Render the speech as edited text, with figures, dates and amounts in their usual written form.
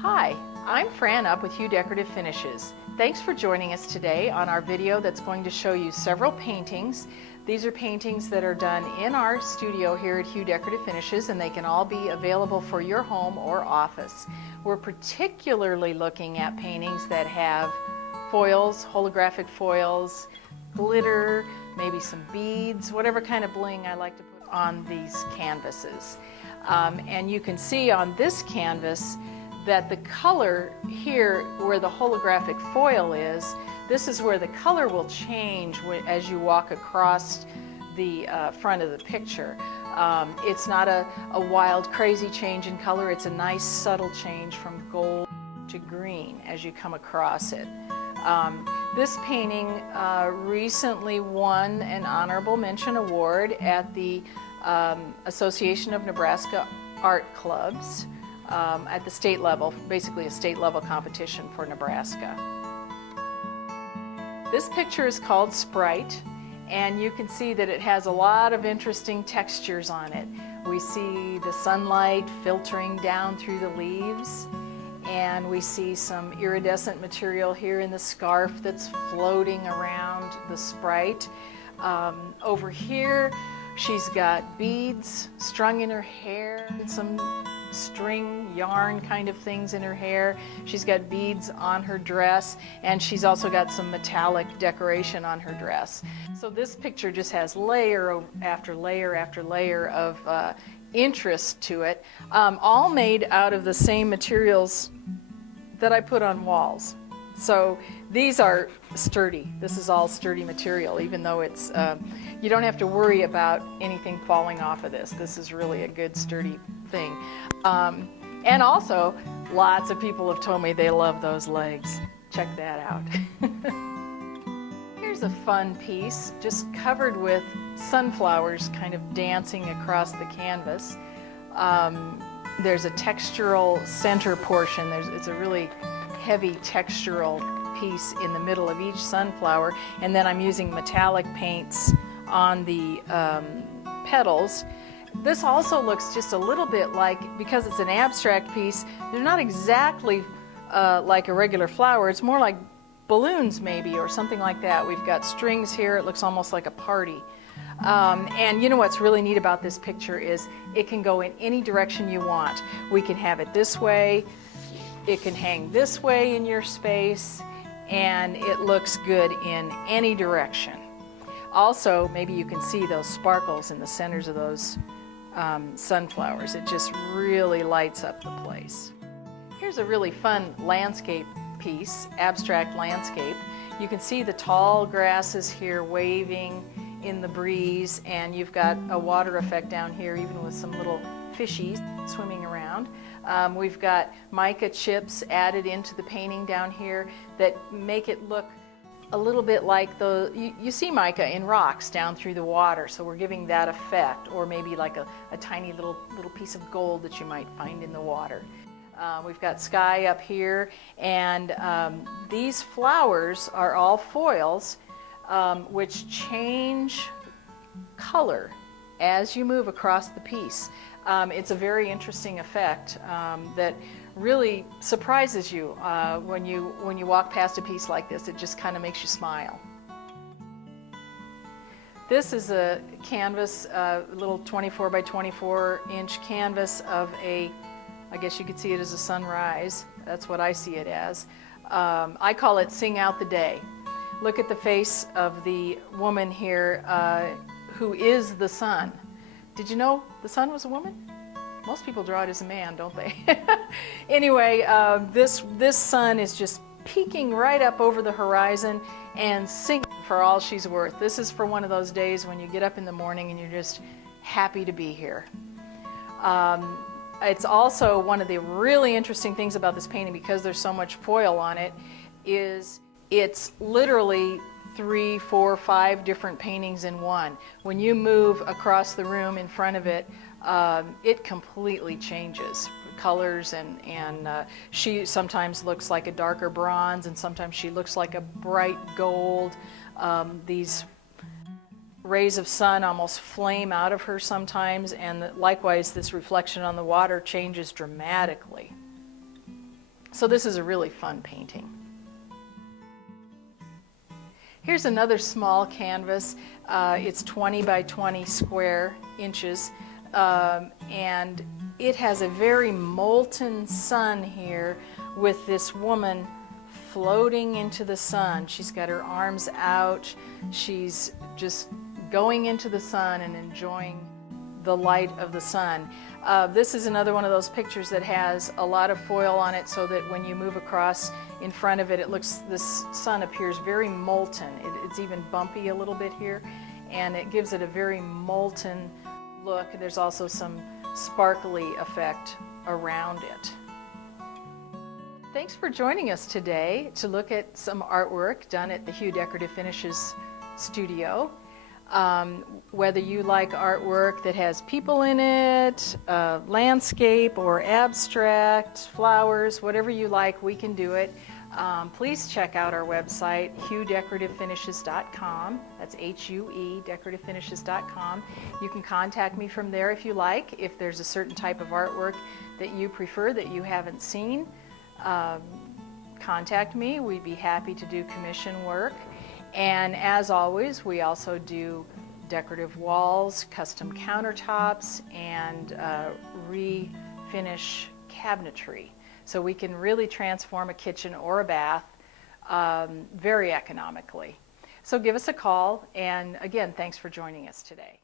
Hi, I'm Fran up with Hue Decorative Finishes. Thanks for joining us today on our video that's going to show you several paintings. These are paintings that are done in our studio here at Hue Decorative Finishes, and they can all be available for your home or office. We're particularly looking at paintings that have foils, holographic foils, glitter, maybe some beads, whatever kind of bling I like to put on these canvases. And you can see on this canvas that the color here where the holographic foil is, this is where the color will change as you walk across the front of the picture. It's not a wild, crazy change in color. It's a nice, subtle change from gold to green as you come across it. This painting recently won an honorable mention award at the Association of Nebraska Art Clubs at the state level, basically a state level competition for Nebraska. This picture is called Sprite, and you can see that it has a lot of interesting textures on it. We see the sunlight filtering down through the leaves, and we see some iridescent material here in the scarf that's floating around the Sprite. Over here, she's got beads strung in her hair, and some string yarn kind of things in her hair. She's got beads on her dress, and she's also got some metallic decoration on her dress. So this picture just has layer after layer after layer of interest to it, all made out of the same materials that I put on walls. So these are sturdy. This is all sturdy material, even though it's, you don't have to worry about anything falling off of this. This is really a good sturdy thing. And also, lots of people have told me they love those legs. Check that out. Here's a fun piece, just covered with sunflowers kind of dancing across the canvas. There's a textural center portion. It's a really heavy textural piece in the middle of each sunflower, and then I'm using metallic paints on the petals. This also looks just a little bit like, because it's an abstract piece, they're not exactly like a regular flower. It's more like balloons maybe, or something like that. We've got strings here. It looks almost like a party. And you know what's really neat about this picture is it can go in any direction you want. We can have it this way, it can hang this way in your space, and it looks good in any direction. Also, maybe you can see those sparkles in the centers of those sunflowers. It just really lights up the place. Here's a really fun landscape piece, abstract landscape. You can see the tall grasses here waving in the breeze, and you've got a water effect down here, even with some little fishies swimming around. We've got mica chips added into the painting down here that make it look a little bit like you see mica in rocks down through the water, so we're giving that effect, or maybe like a tiny little piece of gold that you might find in the water. We've got sky up here, and these flowers are all foils which change color as you move across the piece. It's a very interesting effect that really surprises you when you walk past a piece like this. It just kind of makes you smile. This is a canvas, a little 24 by 24 inch canvas of I guess you could see it as a sunrise. That's what I see it as. I call it Sing Out the Day. Look at the face of the woman here who is the sun. Did you know the sun was a woman? Most people draw it as a man, don't they? Anyway, this sun is just peeking right up over the horizon and singing for all she's worth. This is for one of those days when you get up in the morning and you're just happy to be here. It's also one of the really interesting things about this painting, because there's so much foil on it, is it's literally 3, 4, 5 different paintings in one. When you move across the room in front of it, it completely changes colors, and she sometimes looks like a darker bronze, and sometimes she looks like a bright gold. These rays of sun almost flame out of her sometimes, and likewise this reflection on the water changes dramatically. So this is a really fun painting. Here's another small canvas. It's 20 by 20 square inches, and it has a very molten sun here with this woman floating into the sun. She's got her arms out. She's just going into the sun and enjoying the light of the sun. This is another one of those pictures that has a lot of foil on it, so that when you move across in front of it, this sun appears very molten. It's even bumpy a little bit here, and it gives it a very molten look. There's also some sparkly effect around it. Thanks for joining us today to look at some artwork done at the Hue Decorative Finishes studio. Whether you like artwork that has people in it, landscape or abstract, flowers, whatever you like, we can do it. Please check out our website, huedecorativefinishes.com. That's H-U-E, decorativefinishes.com. You can contact me from there if you like. If there's a certain type of artwork that you prefer that you haven't seen, contact me. We'd be happy to do commission work. And as always, we also do decorative walls, custom countertops, and refinish cabinetry. So we can really transform a kitchen or a bath very economically. So give us a call, and again, thanks for joining us today.